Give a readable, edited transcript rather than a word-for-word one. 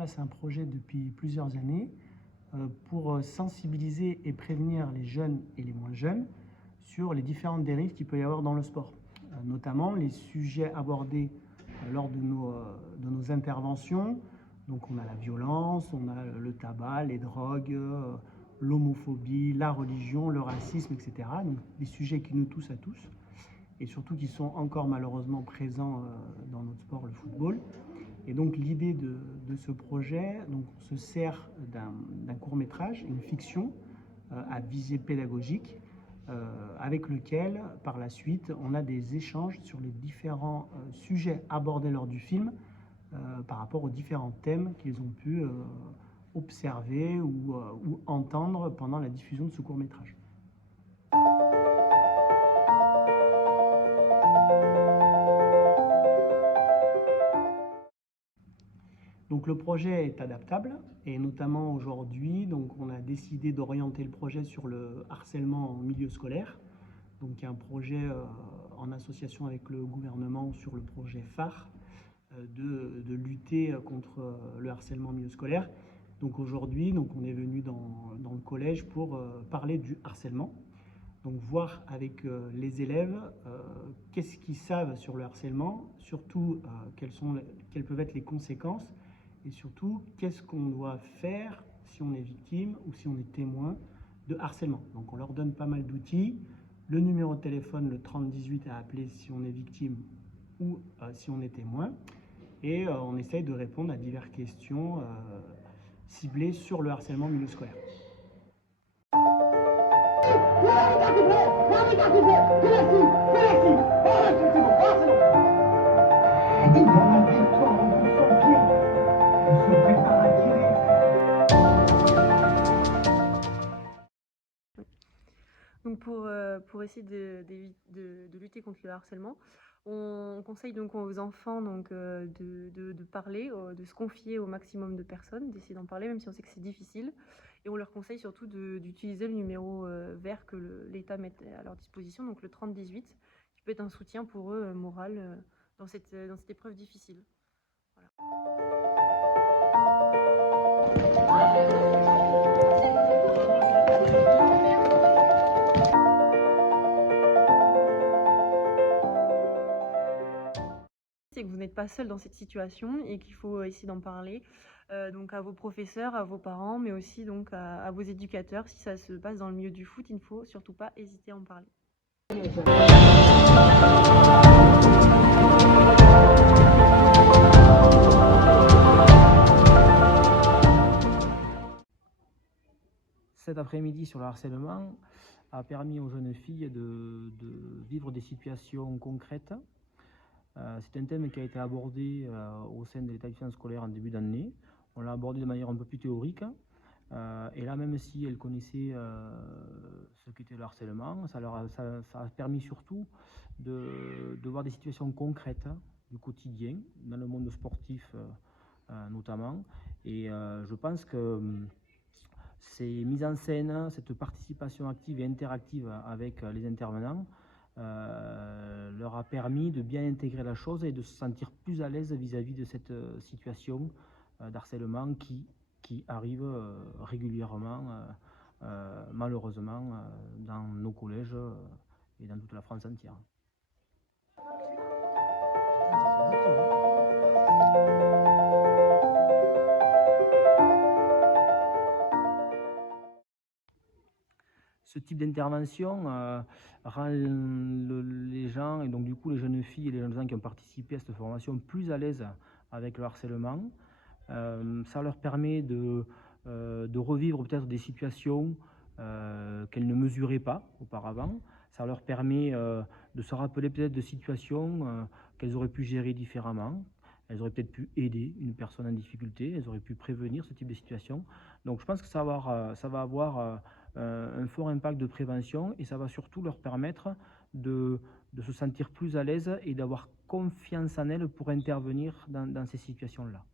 place un projet depuis plusieurs années pour sensibiliser et prévenir les jeunes et les moins jeunes sur les différentes dérives qu'il peut y avoir dans le sport. Notamment les sujets abordés lors de nos interventions. Donc on a la violence, on a le tabac, les drogues, l'homophobie, la religion, le racisme, etc. Donc des sujets qui nous touchent à tous et surtout qui sont encore malheureusement présents dans notre sport, le football. Et donc l'idée de ce projet, donc, on se sert d'un court-métrage, une fiction à visée pédagogique, avec lequel, par la suite, on a des échanges sur les différents sujets abordés lors du film par rapport aux différents thèmes qu'ils ont pu observer ou entendre pendant la diffusion de ce court-métrage. Donc le projet est adaptable et notamment aujourd'hui, donc on a décidé d'orienter le projet sur le harcèlement en milieu scolaire. Donc il y a un projet en association avec le gouvernement sur le projet phare de lutter contre le harcèlement en milieu scolaire. Donc aujourd'hui, on est venu dans le collège pour parler du harcèlement. Donc voir avec les élèves qu'est-ce qu'ils savent sur le harcèlement, surtout quelles peuvent être les conséquences et surtout qu'est-ce qu'on doit faire si on est victime ou si on est témoin de harcèlement. Donc on leur donne pas mal d'outils, le numéro de téléphone, le 3018 à appeler si on est victime ou si on est témoin, et on essaye de répondre à diverses questions ciblées sur le harcèlement en milieu scolaire. Donc pour essayer de lutter contre le harcèlement, on conseille donc aux enfants de parler, de se confier au maximum de personnes, d'essayer d'en parler, même si on sait que c'est difficile. Et on leur conseille surtout d'utiliser le numéro vert que l'État met à leur disposition, donc le 3018, qui peut être un soutien pour eux moral dans cette épreuve difficile. Voilà. C'est que vous n'êtes pas seul dans cette situation et qu'il faut essayer d'en parler donc à vos professeurs, à vos parents, mais aussi donc à vos éducateurs. Si ça se passe dans le milieu du foot, il ne faut surtout pas hésiter à en parler. Cet après-midi sur le harcèlement a permis aux jeunes filles de vivre des situations concrètes. C'est un thème qui a été abordé au sein de l'établissement scolaire en début d'année. On l'a abordé de manière un peu plus théorique. Et là, même si elles connaissaient ce qu'était le harcèlement, ça a permis surtout de voir des situations concrètes du quotidien, dans le monde sportif notamment. Et je pense que ces mises en scène, cette participation active et interactive avec les intervenants leur a permis de bien intégrer la chose et de se sentir plus à l'aise vis-à-vis de cette situation d'harcèlement qui arrive régulièrement, malheureusement, dans nos collèges et dans toute la France entière. Ce type d'intervention rend les gens, et donc du coup les jeunes filles et les jeunes gens qui ont participé à cette formation, plus à l'aise avec le harcèlement. Ça leur permet de revivre peut-être des situations qu'elles ne mesuraient pas auparavant. Ça leur permet de se rappeler peut-être de situations qu'elles auraient pu gérer différemment. Elles auraient peut-être pu aider une personne en difficulté, elles auraient pu prévenir ce type de situation. Donc je pense que ça va avoir un fort impact de prévention et ça va surtout leur permettre de se sentir plus à l'aise et d'avoir confiance en elles pour intervenir dans ces situations-là.